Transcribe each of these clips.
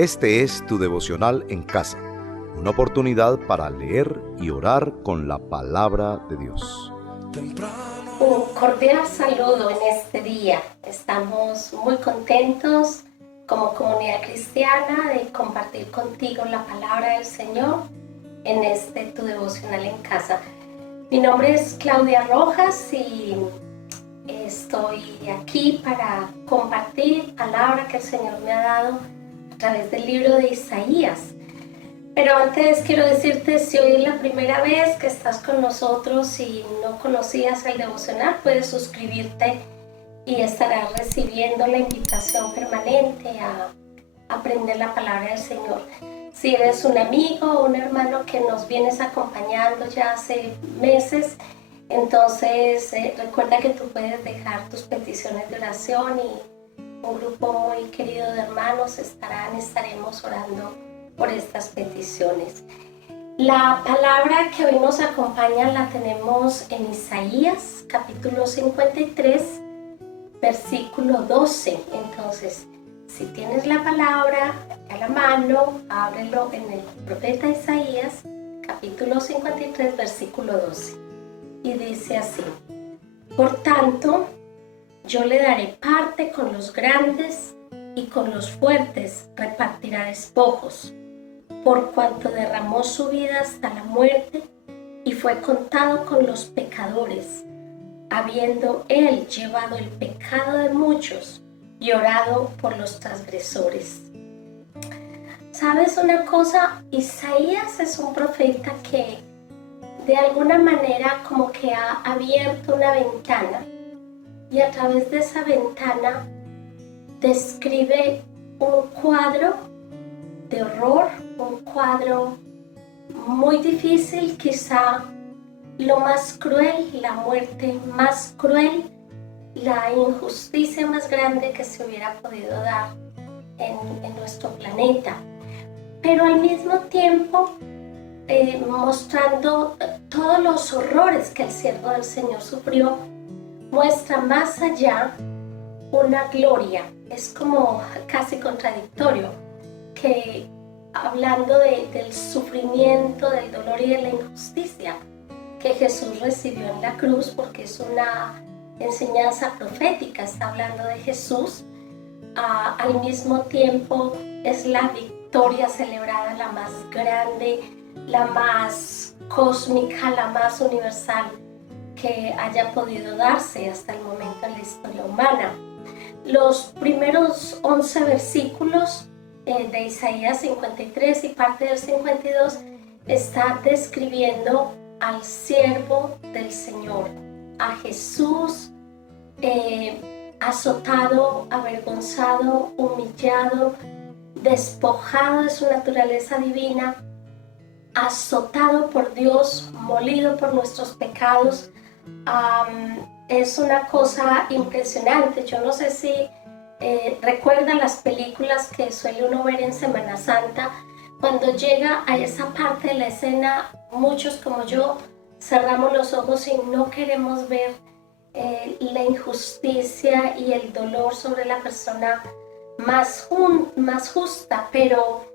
Este es tu devocional en casa, una oportunidad para leer y orar con la palabra de Dios. Un cordial saludo en este día. Estamos muy contentos como comunidad cristiana de compartir contigo la palabra del Señor en este tu devocional en casa. Mi nombre es Claudia Rojas y estoy aquí para compartir palabra que el Señor me ha dado a través del libro de Isaías. Pero antes quiero decirte, si hoy es la primera vez que estás con nosotros y no conocías el devocional, puedes suscribirte y estarás recibiendo la invitación permanente a aprender la palabra del Señor. Si eres un amigo o un hermano que nos vienes acompañando ya hace meses, entonces recuerda que tú puedes dejar tus peticiones de oración y un grupo muy querido de hermanos estaremos orando por estas peticiones. La palabra que hoy nos acompaña la tenemos en Isaías capítulo 53, versículo 12. Entonces, si tienes la palabra a la mano, ábrelo en el profeta Isaías capítulo 53, versículo 12. Y dice así: Por tanto, yo le daré parte con los grandes y con los fuertes repartirá despojos, por cuanto derramó su vida hasta la muerte y fue contado con los pecadores, habiendo él llevado el pecado de muchos y orado por los transgresores. ¿Sabes una cosa? Isaías es un profeta que de alguna manera como que ha abierto una ventana y a través de esa ventana describe un cuadro de horror, un cuadro muy difícil, quizá lo más cruel, la muerte más cruel, la injusticia más grande que se hubiera podido dar en nuestro planeta. Pero al mismo tiempo mostrando todos los horrores que el siervo del Señor sufrió, muestra más allá una gloria. Es como casi contradictorio que hablando del sufrimiento, del dolor y de la injusticia que Jesús recibió en la cruz, porque es una enseñanza profética, está hablando de Jesús, al mismo tiempo es la victoria celebrada, la más grande, la más cósmica, la más universal que haya podido darse hasta el momento en la historia humana. Los primeros 11 versículos de Isaías 53 y parte del 52 está describiendo al siervo del Señor, a Jesús azotado, avergonzado, humillado, despojado de su naturaleza divina, azotado por Dios, molido por nuestros pecados. Es una cosa impresionante. Yo no sé si recuerdan las películas que suele uno ver en Semana Santa. Cuando llega a esa parte de la escena, muchos como yo cerramos los ojos y no queremos ver la injusticia y el dolor sobre la persona más justa, pero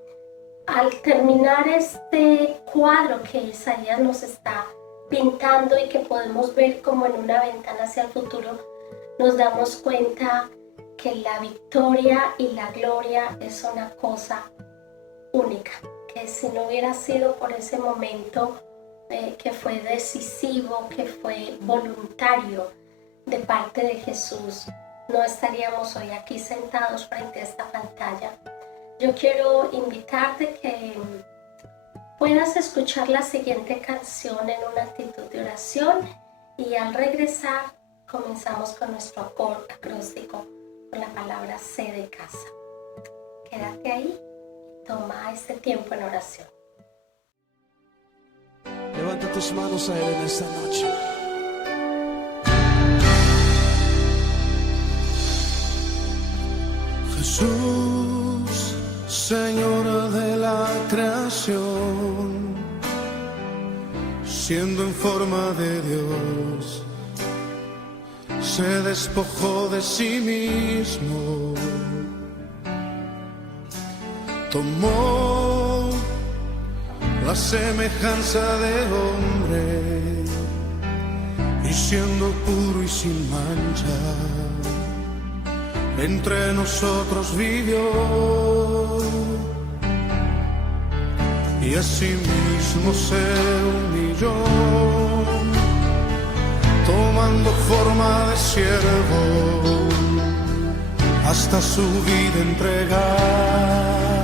al terminar este cuadro que Isaías nos está pintando y que podemos ver como en una ventana hacia el futuro, nos damos cuenta que la victoria y la gloria es una cosa única, que si no hubiera sido por ese momento que fue decisivo, que fue voluntario de parte de Jesús, no estaríamos hoy aquí sentados frente a esta pantalla. Yo quiero invitarte que puedas escuchar la siguiente canción en una actitud de oración y al regresar comenzamos con nuestro acróstico con la palabra sé de casa. Quédate ahí y toma este tiempo en oración. Levanta tus manos a Él en esta noche. Jesús, Señor de la creación, siendo en forma de Dios, se despojó de sí mismo, tomó la semejanza de hombre y siendo puro y sin mancha, entre nosotros vivió y asimismo se humilló, tomando forma de siervo, hasta su vida entregar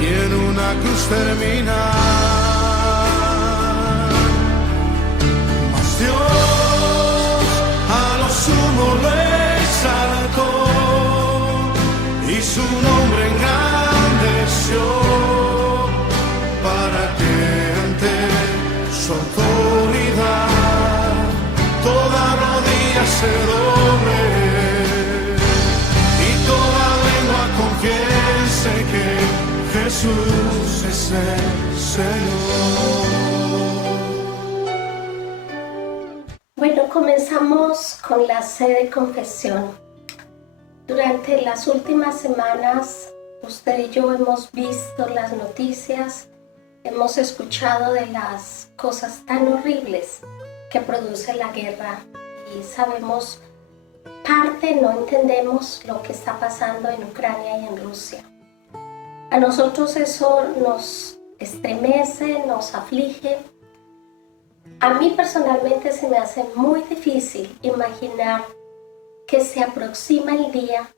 y en una cruz terminar. Mas Dios a lo sumo lo exaltó y su nombre engrandeció, para que ante su autoridad toda rodilla se doble y toda lengua confiese que Jesús es el Señor. Bueno, comenzamos con la sede de confesión. Durante las últimas semanas, usted y yo hemos visto las noticias, hemos escuchado de las cosas tan horribles que produce la guerra y sabemos parte, no entendemos lo que está pasando en Ucrania y en Rusia. A nosotros eso nos estremece, nos aflige. A mí personalmente se me hace muy difícil imaginar que se aproxima el día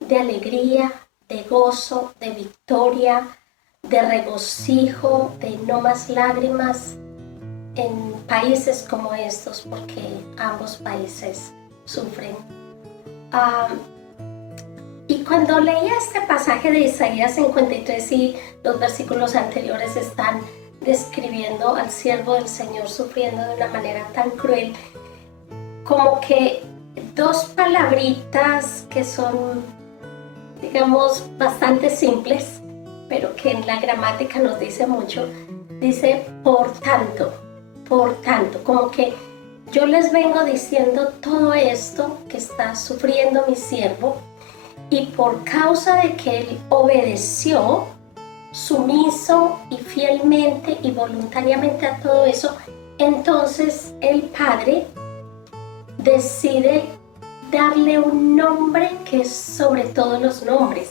de alegría, de gozo, de victoria, de regocijo, de no más lágrimas en países como estos, porque ambos países sufren. Y cuando leía este pasaje de Isaías 53 y los versículos anteriores están describiendo al siervo del Señor sufriendo de una manera tan cruel, como que dos palabritas que son, digamos, bastante simples, pero que en la gramática nos dice mucho. Dice por tanto, como que yo les vengo diciendo todo esto que está sufriendo mi siervo, y por causa de que él obedeció sumiso y fielmente y voluntariamente a todo eso, entonces el Padre decide darle un nombre que es sobre todos los nombres.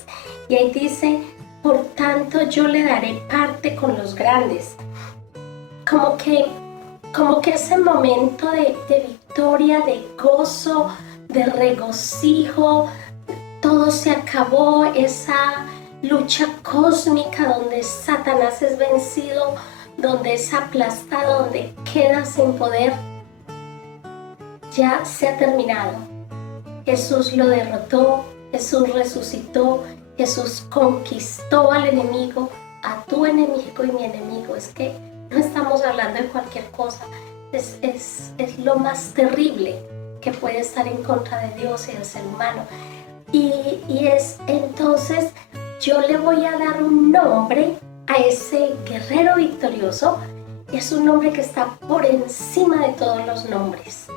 Y ahí dice, por tanto yo le daré parte con los grandes. Como que ese momento de victoria, de gozo, de regocijo, todo se acabó, esa lucha cósmica donde Satanás es vencido, donde es aplastado, donde queda sin poder, ya se ha terminado. Jesús lo derrotó, Jesús resucitó, Jesús conquistó al enemigo, a tu enemigo y mi enemigo. Es que no estamos hablando de cualquier cosa, es lo más terrible que puede estar en contra de Dios y del ser humano. Y es entonces, yo le voy a dar un nombre a ese guerrero victorioso, y es un nombre que está por encima de todos los nombres.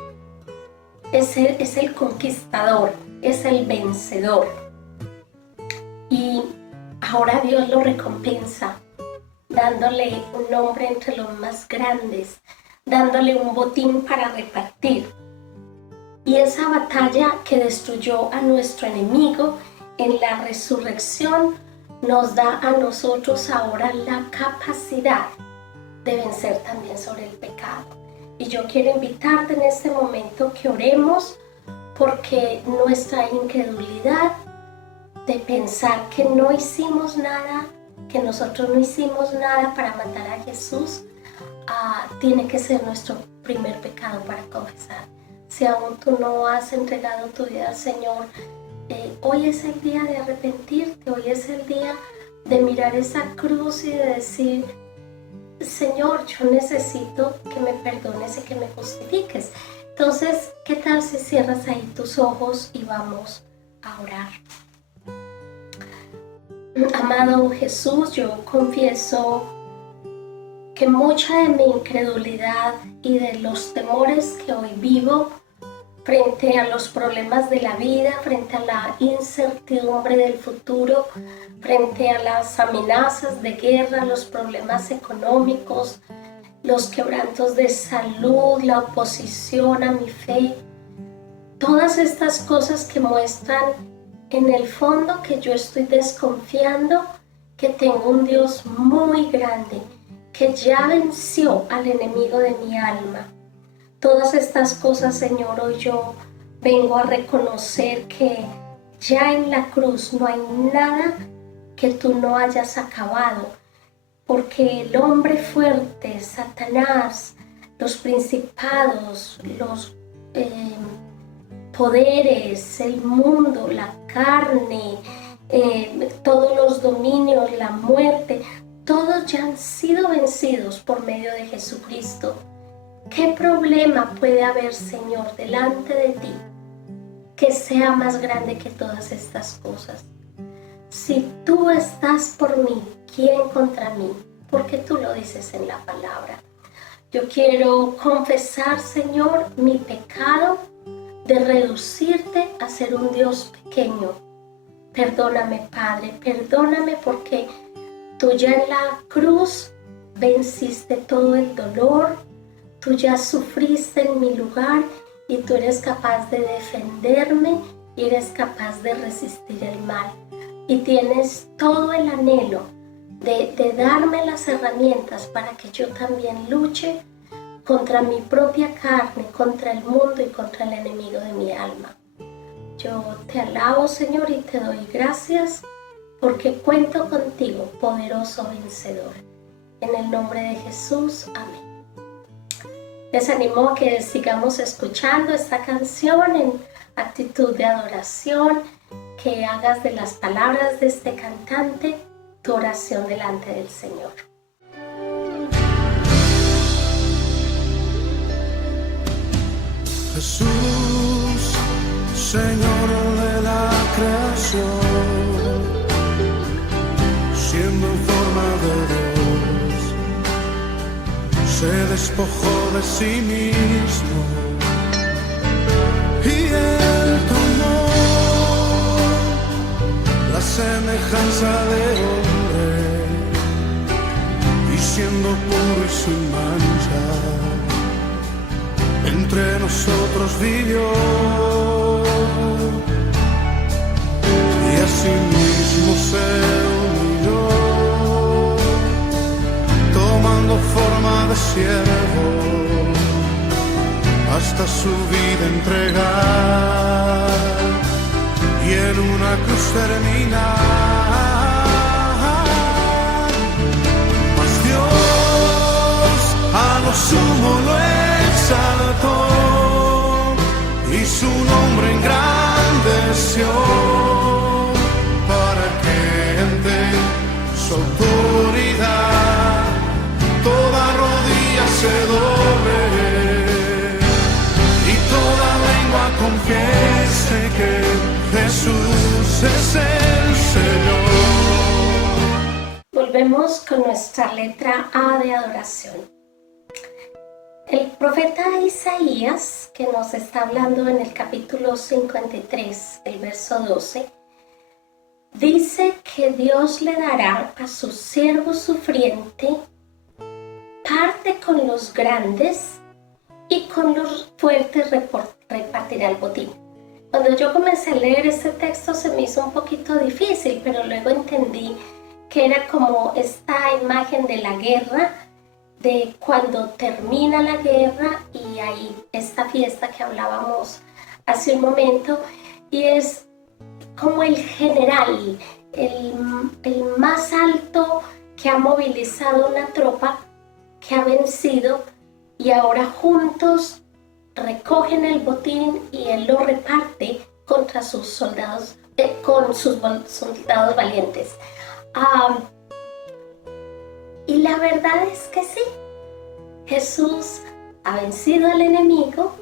Es el conquistador, es el vencedor. Y ahora Dios lo recompensa, dándole un nombre entre los más grandes, dándole un botín para repartir. Y esa batalla que destruyó a nuestro enemigo en la resurrección nos da a nosotros ahora la capacidad de vencer también sobre el pecado. Y yo quiero invitarte en este momento que oremos, porque nuestra incredulidad de pensar que no hicimos nada, que nosotros no hicimos nada para matar a Jesús, tiene que ser nuestro primer pecado para confesar. Si aún tú no has entregado tu vida al Señor, hoy es el día de arrepentirte, hoy es el día de mirar esa cruz y de decir, Señor, yo necesito que me perdones y que me justifiques. Entonces, ¿qué tal si cierras ahí tus ojos y vamos a orar? Amado Jesús, yo confieso que mucha de mi incredulidad y de los temores que hoy vivo frente a los problemas de la vida, frente a la incertidumbre del futuro, frente a las amenazas de guerra, los problemas económicos, los quebrantos de salud, la oposición a mi fe. Todas estas cosas que muestran en el fondo que yo estoy desconfiando que tengo un Dios muy grande, que ya venció al enemigo de mi alma. Todas estas cosas, Señor, hoy yo vengo a reconocer que ya en la cruz no hay nada que tú no hayas acabado, porque el hombre fuerte, Satanás, los principados, los poderes, el mundo, la carne, todos los dominios, la muerte, todos ya han sido vencidos por medio de Jesucristo. ¿Qué problema puede haber, Señor, delante de ti que sea más grande que todas estas cosas? Si tú estás por mí, ¿quién contra mí? Porque tú lo dices en la palabra. Yo quiero confesar, Señor, mi pecado de reducirte a ser un Dios pequeño. Perdóname, Padre, perdóname porque tú ya en la cruz venciste todo el dolor, tú ya sufriste en mi lugar y tú eres capaz de defenderme y eres capaz de resistir el mal. Y tienes todo el anhelo de darme las herramientas para que yo también luche contra mi propia carne, contra el mundo y contra el enemigo de mi alma. Yo te alabo, Señor, y te doy gracias porque cuento contigo, poderoso vencedor. En el nombre de Jesús, amén. Les animo a que sigamos escuchando esta canción en actitud de adoración, que hagas de las palabras de este cantante tu oración delante del Señor. Jesús, Señor de la creación, siendo en forma de Dios, se despojó de sí mismo y Él tomó la semejanza de hombre y siendo puro y sin mancha, entre nosotros vivió y asimismo se humilló, tomando forma de siervo, hasta su vida entregar y en una cruz terminar. Mas Dios a lo sumo lo exaltó y su nombre engrandeció para que ante su autoridad toda rodilla se doble y toda lengua confiese que Jesús es el Señor. Volvemos con nuestra letra A de adoración. El profeta Isaías, que nos está hablando en el capítulo 53, el verso 12, dice que Dios le dará a su siervo sufriente parte con los grandes y con los fuertes repartirá el botín. Cuando yo comencé a leer este texto se me hizo un poquito difícil, pero luego entendí que era como esta imagen de la guerra, de cuando termina la guerra y hay esta fiesta que hablábamos hace un momento, y es como el general, el más alto que ha movilizado una tropa, que ha vencido, y ahora juntos recogen el botín y él lo reparte contra sus soldados, con sus soldados valientes. Y la verdad es que sí, Jesús ha vencido al enemigo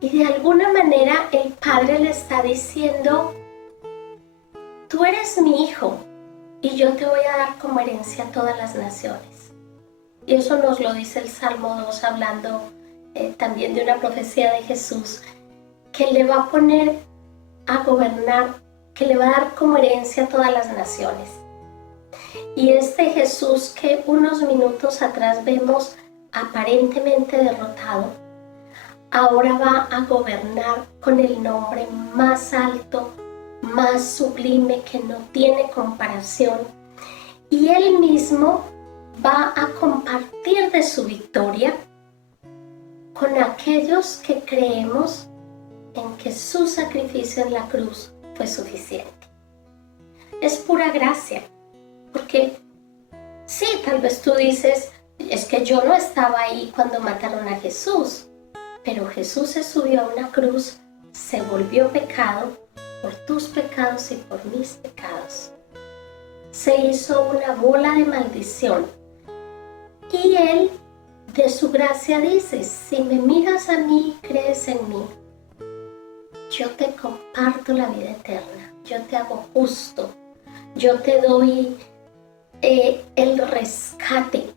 y de alguna manera el Padre le está diciendo: tú eres mi hijo y yo te voy a dar como herencia a todas las naciones. Y eso nos lo dice el Salmo 2, hablando también de una profecía de Jesús, que le va a poner a gobernar, que le va a dar como herencia a todas las naciones. Y este Jesús que unos minutos atrás vemos aparentemente derrotado, ahora va a gobernar con el nombre más alto, más sublime, que no tiene comparación. Y Él mismo va a compartir de su victoria con aquellos que creemos en que su sacrificio en la cruz fue suficiente. Es pura gracia, porque sí, tal vez tú dices, es que yo no estaba ahí cuando mataron a Jesús, pero Jesús se subió a una cruz, se volvió pecado por tus pecados y por mis pecados. Se hizo una bola de maldición. Y Él, de su gracia, dice, si me miras a mí, crees en mí, yo te comparto la vida eterna, yo te hago justo, yo te doy el rescate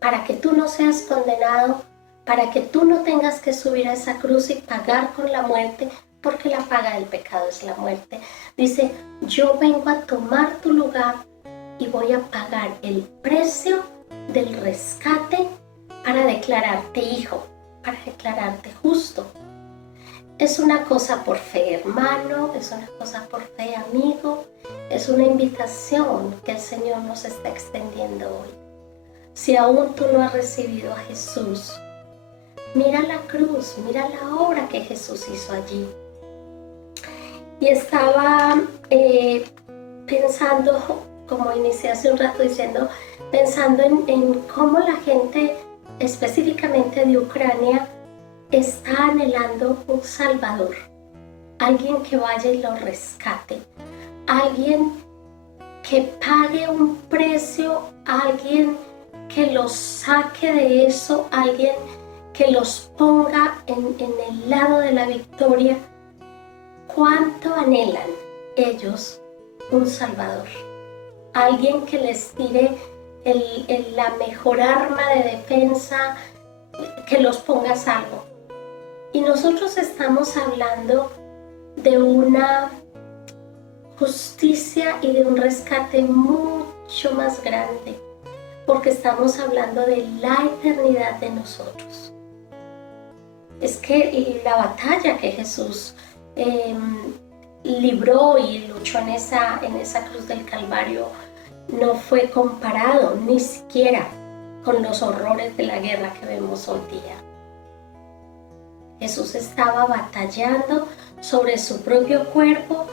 para que tú no seas condenado, para que tú no tengas que subir a esa cruz y pagar con la muerte, porque la paga del pecado es la muerte. Dice, yo vengo a tomar tu lugar y voy a pagar el precio del rescate para declararte hijo, para declararte justo. Es una cosa por fe, hermano, es una cosa por fe, amigo, es una invitación que el Señor nos está extendiendo hoy. Si aún tú no has recibido a Jesús, mira la cruz, mira la obra que Jesús hizo allí. Y estaba pensando, como inicié hace un rato diciendo, pensando en cómo la gente, específicamente de Ucrania, está anhelando un Salvador, alguien que vaya y lo rescate, alguien que pague un precio, alguien que los saque de eso, alguien que los ponga en el lado de la victoria. ¿Cuánto anhelan ellos un Salvador? Alguien que les tire la mejor arma de defensa, que los ponga a salvo. Y nosotros estamos hablando de una justicia y de un rescate mucho más grande, porque estamos hablando de la eternidad de nosotros. Es que la batalla que Jesús libró y luchó en esa cruz del Calvario no fue comparado ni siquiera con los horrores de la guerra que vemos hoy día. Jesús estaba batallando sobre su propio cuerpo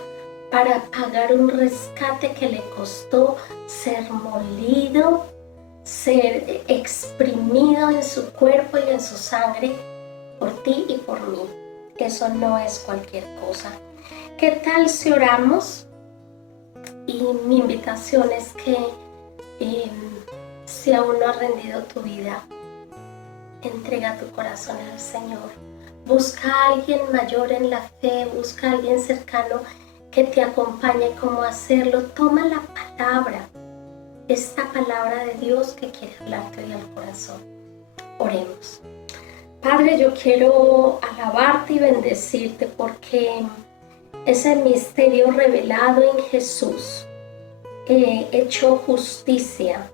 para pagar un rescate que le costó ser molido, ser exprimido en su cuerpo y en su sangre por ti y por mí. Eso no es cualquier cosa. ¿Qué tal si oramos? Y mi invitación es que si aún no has rendido tu vida, entrega tu corazón al Señor. Busca a alguien mayor en la fe, busca a alguien cercano que te acompañe cómo hacerlo. Toma la palabra, esta palabra de Dios que quiere hablarte hoy al corazón. Oremos. Padre, yo quiero alabarte y bendecirte porque ese misterio revelado en Jesús, hecho justicia,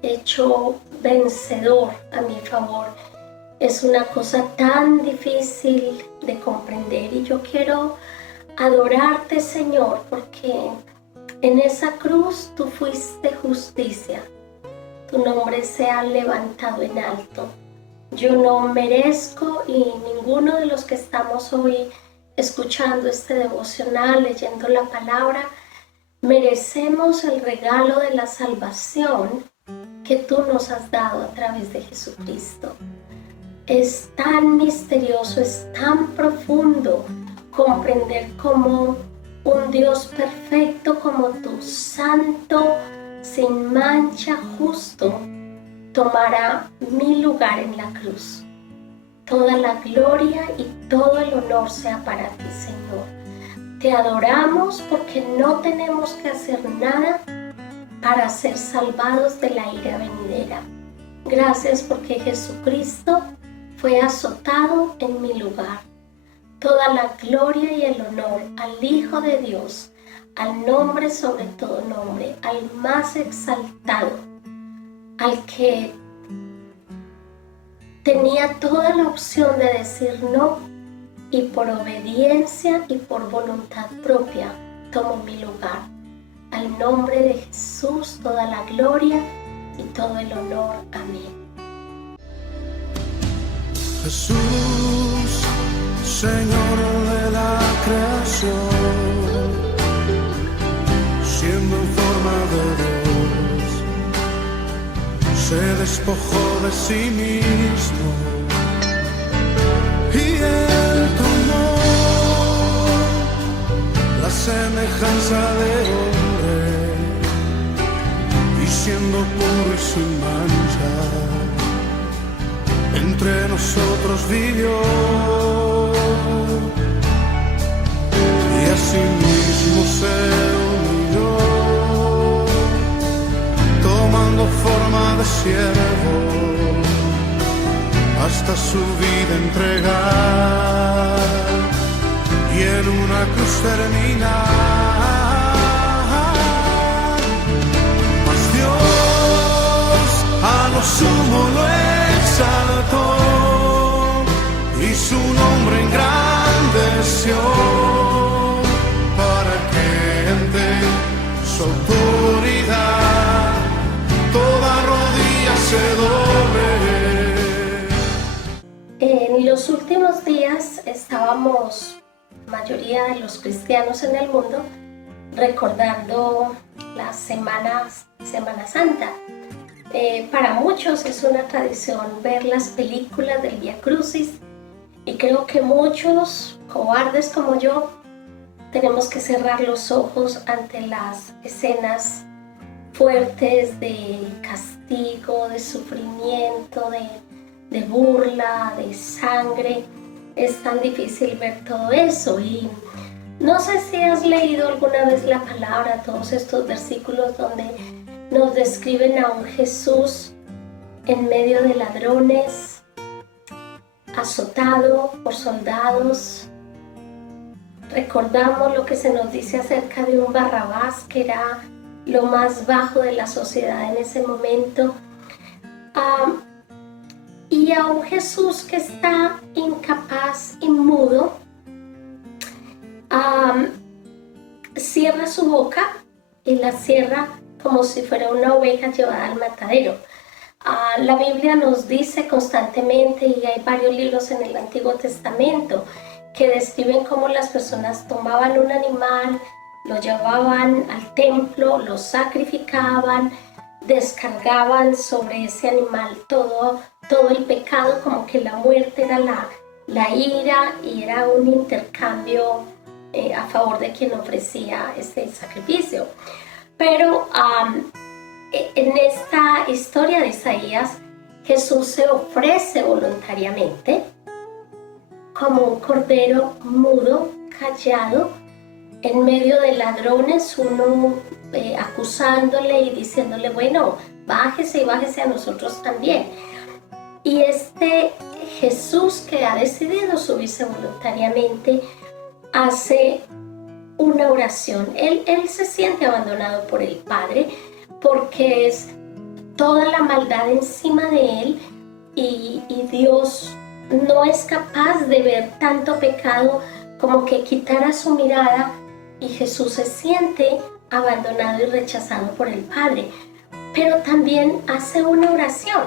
hecho vencedor a mi favor, es una cosa tan difícil de comprender. Y yo quiero adorarte, Señor, porque en esa cruz tú fuiste justicia. Tu nombre sea levantado en alto. Yo no merezco, y ninguno de los que estamos hoy escuchando este devocional, leyendo la palabra, merecemos el regalo de la salvación que tú nos has dado a través de Jesucristo. Es tan misterioso, es tan profundo comprender cómo un Dios perfecto como tú, santo, sin mancha, justo, tomará mi lugar en la cruz. Toda la gloria y todo el honor sea para ti, Señor. Te adoramos porque no tenemos que hacer nada para ser salvados de la ira venidera. Gracias porque Jesucristo fue azotado en mi lugar. toda la gloria y el honor al Hijo de Dios, al nombre sobre todo nombre, al más exaltado, al que tenía toda la opción de decir no, y por obediencia y por voluntad propia tomó mi lugar. Al nombre de Jesús toda la gloria y todo el honor. Amén. Jesús, Señor de la creación, siendo en forma de Dios, se despojó de sí mismo y Él tomó la semejanza de hombre y siendo puro y sin mancha, entre nosotros vivió y asimismo se humilló, tomando forma de siervo, hasta su vida entregar y en una cruz terminar. Mas Dios a lo sumo lo exaltó y su nombre engrandeció para que ante su autoridad toda rodilla se doble. En los últimos días estábamos, mayoría de los cristianos en el mundo, recordando las Semana Santa. Para muchos es una tradición ver las películas del Vía Crucis y creo que muchos, cobardes como yo, tenemos que cerrar los ojos ante las escenas fuertes de castigo, de sufrimiento, de burla, de sangre. Es tan difícil ver todo eso y no sé si has leído alguna vez la palabra, todos estos versículos donde nos describen a un Jesús en medio de ladrones, azotado por soldados. Recordamos lo que se nos dice acerca de un Barrabás, que era lo más bajo de la sociedad en ese momento. Y a un Jesús que está incapaz y mudo, cierra su boca y la cierra como si fuera una oveja llevada al matadero. La Biblia nos dice constantemente, y hay varios libros en el Antiguo Testamento que describen cómo las personas tomaban un animal, lo llevaban al templo, lo sacrificaban, descargaban sobre ese animal todo el pecado, como que la muerte era la ira y era un intercambio a favor de quien ofrecía este sacrificio. Pero en esta historia de Isaías, Jesús se ofrece voluntariamente como un cordero mudo, callado, en medio de ladrones, uno acusándole y diciéndole, bueno, bájese y bájese a nosotros también. Y este Jesús que ha decidido subirse voluntariamente hace una oración. Él se siente abandonado por el Padre porque es toda la maldad encima de él y Dios no es capaz de ver tanto pecado como que quitara su mirada, y Jesús se siente abandonado y rechazado por el Padre. Pero también hace una oración,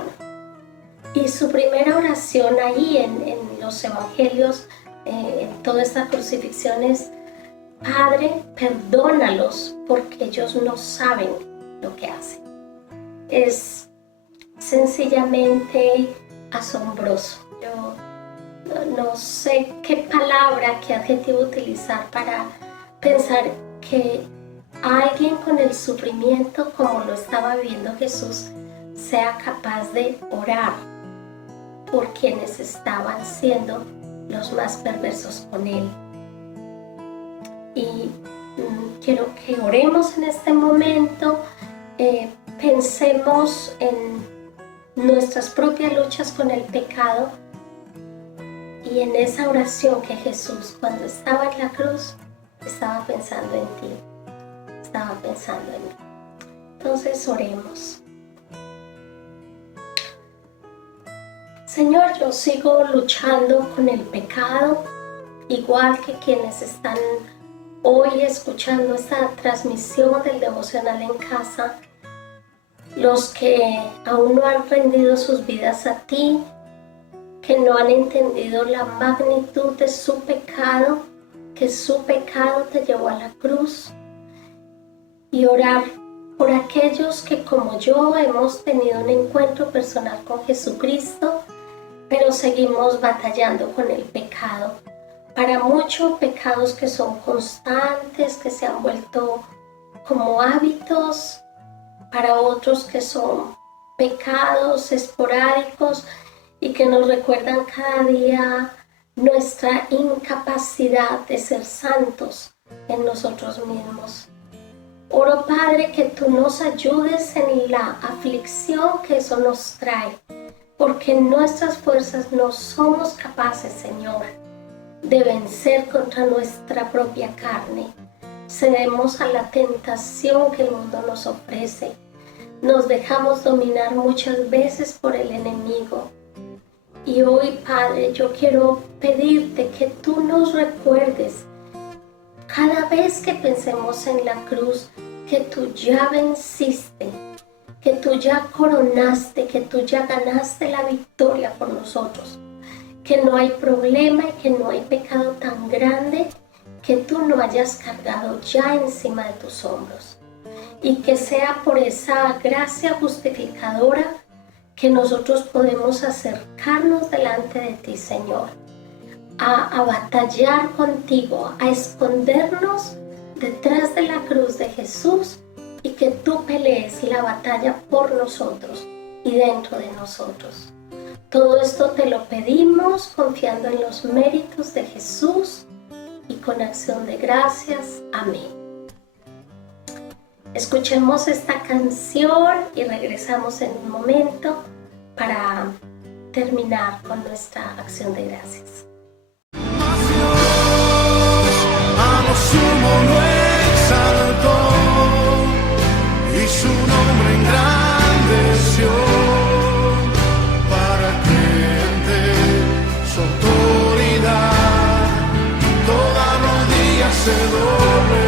y su primera oración ahí en los evangelios, en toda esta crucifixión es: Padre, perdónalos porque ellos no saben lo que hacen. Es sencillamente asombroso. Yo no sé qué palabra, qué adjetivo utilizar para pensar que alguien con el sufrimiento como lo estaba viviendo Jesús sea capaz de orar por quienes estaban siendo los más perversos con él. Y quiero que oremos en este momento, pensemos en nuestras propias luchas con el pecado Y en esa oración que Jesús, cuando estaba en la cruz, estaba pensando en ti, estaba pensando en mí. Entonces oremos. Señor, yo sigo luchando con el pecado, igual que quienes están hoy escuchando esta transmisión del devocional en casa, los que aún no han rendido sus vidas a ti, que no han entendido la magnitud de su pecado, que su pecado te llevó a la cruz, y orar por aquellos que como yo hemos tenido un encuentro personal con Jesucristo, pero seguimos batallando con el pecado. Para muchos pecados que son constantes, que se han vuelto como hábitos, para otros que son pecados esporádicos y que nos recuerdan cada día nuestra incapacidad de ser santos en nosotros mismos. Oro, Padre, que tú nos ayudes en la aflicción que eso nos trae, porque en nuestras fuerzas no somos capaces, Señor, de vencer contra nuestra propia carne. Cedemos a la tentación que el mundo nos ofrece. Nos dejamos dominar muchas veces por el enemigo. Y hoy, Padre, yo quiero pedirte que tú nos recuerdes cada vez que pensemos en la cruz, que tú ya venciste, que tú ya coronaste, que tú ya ganaste la victoria por nosotros, que no hay problema y que no hay pecado tan grande que tú no hayas cargado ya encima de tus hombros. Y que sea por esa gracia justificadora que nosotros podemos acercarnos delante de ti, Señor, a batallar contigo, a escondernos detrás de la cruz de Jesús y que tú pelees la batalla por nosotros y dentro de nosotros. Todo esto te lo pedimos confiando en los méritos de Jesús y con acción de gracias. Amén. Escuchemos esta canción y regresamos en un momento para terminar con nuestra acción de gracias. A lo sumo lo exaltó y su nombre engrandeció para que ante su autoridad toda rodilla se doble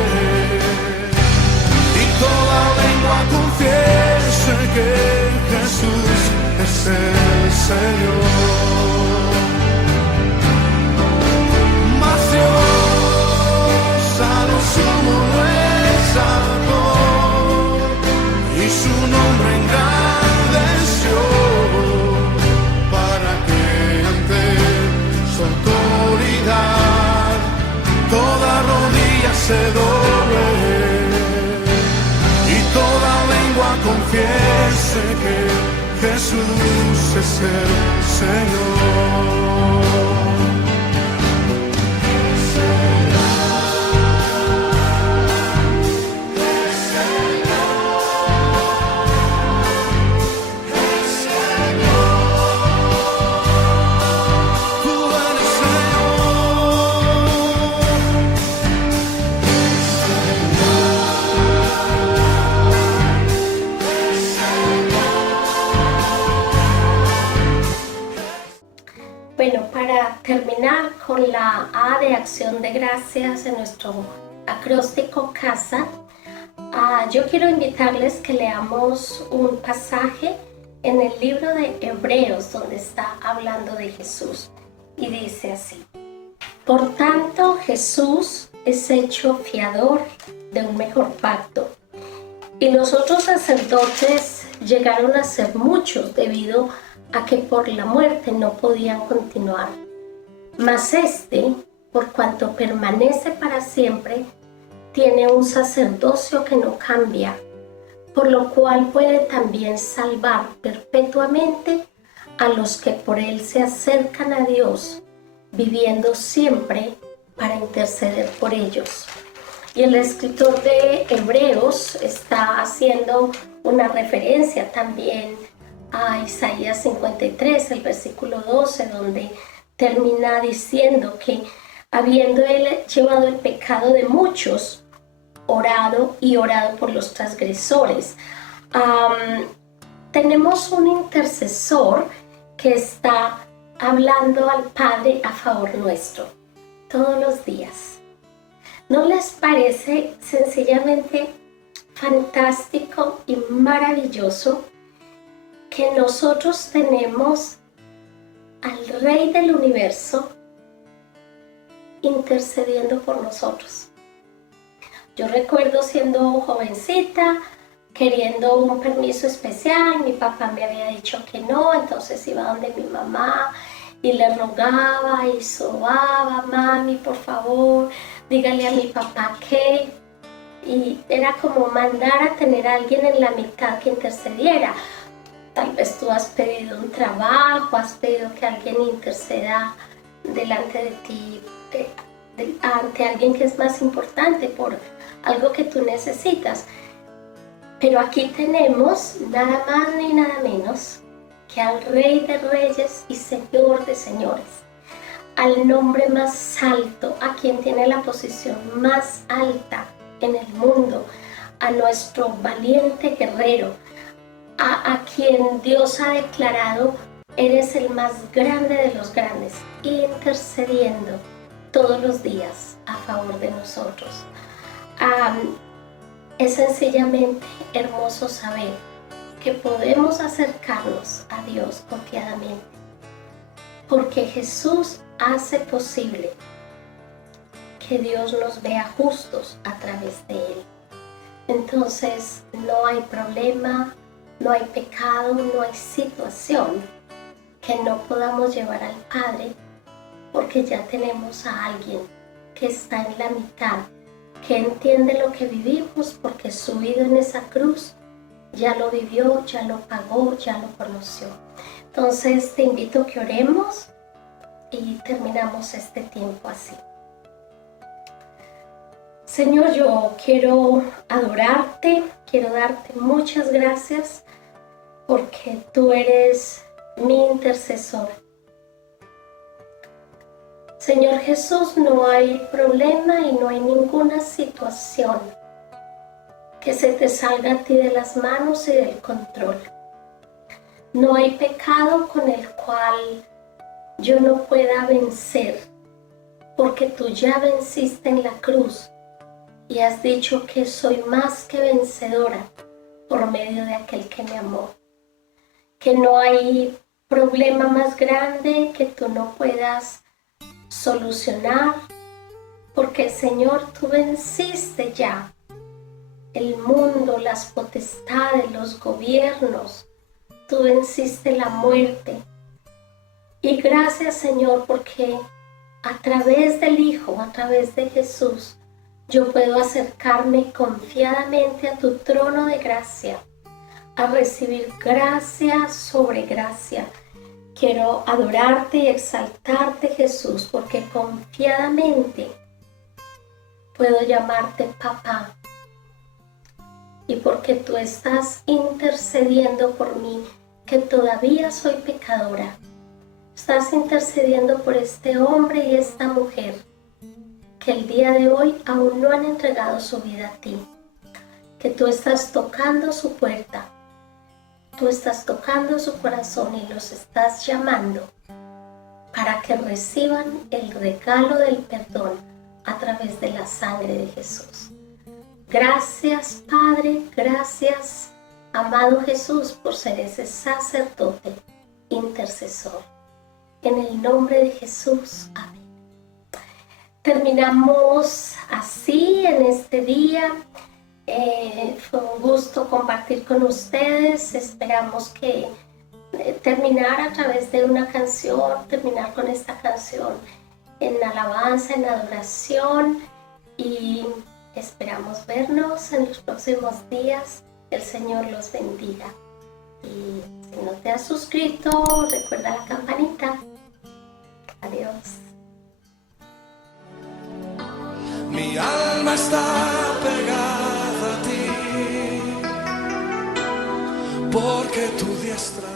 y toda lengua confiese que Jesús es el Señor. Mas Dios a lo sumo lo exaltó y su nombre engrandeció para que ante su autoridad toda rodilla se doble y toda lengua confiese que Jesús es el Señor. Bueno, para terminar con la A de acción de gracias en nuestro acróstico casa, yo quiero invitarles que leamos un pasaje en el libro de Hebreos donde está hablando de Jesús y dice así: Por tanto, Jesús es hecho fiador de un mejor pacto, y los otros sacerdotes llegaron a ser muchos debido a que por la muerte no podían continuar. Mas este, por cuanto permanece para siempre, tiene un sacerdocio que no cambia, por lo cual puede también salvar perpetuamente a los que por él se acercan a Dios, viviendo siempre para interceder por ellos. Y el escritor de Hebreos está haciendo una referencia también a Isaías 53, el versículo 12, donde termina diciendo que habiendo él llevado el pecado de muchos, orado y orado por los transgresores. Tenemos un intercesor que está hablando al Padre a favor nuestro todos los días. ¿No les parece sencillamente fantástico y maravilloso que nosotros tenemos al Rey del Universo intercediendo por nosotros? Yo recuerdo siendo jovencita, queriendo un permiso especial, mi papá me había dicho que no, entonces iba donde mi mamá y le rogaba y sobaba: mami, por favor, dígale a mi papá que... Y era como mandar a tener a alguien en la mitad que intercediera. Tal vez tú has pedido un trabajo, has pedido que alguien interceda delante de ti, ante alguien que es más importante por algo que tú necesitas. Pero aquí tenemos nada más ni nada menos que al Rey de Reyes y Señor de Señores, al nombre más alto, a quien tiene la posición más alta en el mundo, a nuestro valiente guerrero, a quien Dios ha declarado: eres el más grande de los grandes, intercediendo todos los días a favor de nosotros. Es sencillamente hermoso saber que podemos acercarnos a Dios confiadamente, porque Jesús hace posible que Dios nos vea justos a través de Él. Entonces no hay problema, no hay pecado, no hay situación que no podamos llevar al Padre, porque ya tenemos a alguien que está en la mitad, que entiende lo que vivimos, porque subido en esa cruz ya lo vivió, ya lo pagó, ya lo conoció. Entonces te invito a que oremos y terminamos este tiempo así. Señor, yo quiero adorarte, quiero darte muchas gracias porque tú eres mi intercesor. Señor Jesús, no hay problema y no hay ninguna situación que se te salga a ti de las manos y del control. No hay pecado con el cual yo no pueda vencer, porque tú ya venciste en la cruz y has dicho que soy más que vencedora por medio de aquel que me amó. Que no hay problema más grande que tú no puedas solucionar, porque Señor, tú venciste ya el mundo, las potestades, los gobiernos, tú venciste la muerte. Y gracias, Señor, porque a través del Hijo, a través de Jesús, yo puedo acercarme confiadamente a tu trono de gracia, a recibir gracia sobre gracia. Quiero adorarte y exaltarte, Jesús, porque confiadamente puedo llamarte papá. Y porque tú estás intercediendo por mí, que todavía soy pecadora. Estás intercediendo por este hombre y esta mujer, que el día de hoy aún no han entregado su vida a ti. Que tú estás tocando su puerta. Tú estás tocando su corazón y los estás llamando para que reciban el regalo del perdón a través de la sangre de Jesús. Gracias, Padre, gracias, amado Jesús, por ser ese sacerdote intercesor. En el nombre de Jesús, amén. Terminamos así en este día. Fue un gusto compartir con ustedes. Esperamos que terminar a través de una canción, terminar con esta canción en alabanza, en adoración, y esperamos vernos en los próximos días. El Señor los bendiga. Y si no te has suscrito, recuerda la campanita. Adiós. Mi alma está pegada a ti, porque tu diestra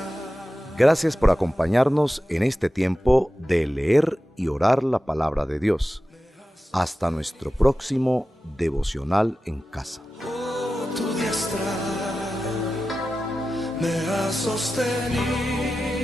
Gracias por acompañarnos en este tiempo de leer y orar la palabra de Dios. Hasta nuestro próximo devocional en casa. Tu diestra me ha sostenido.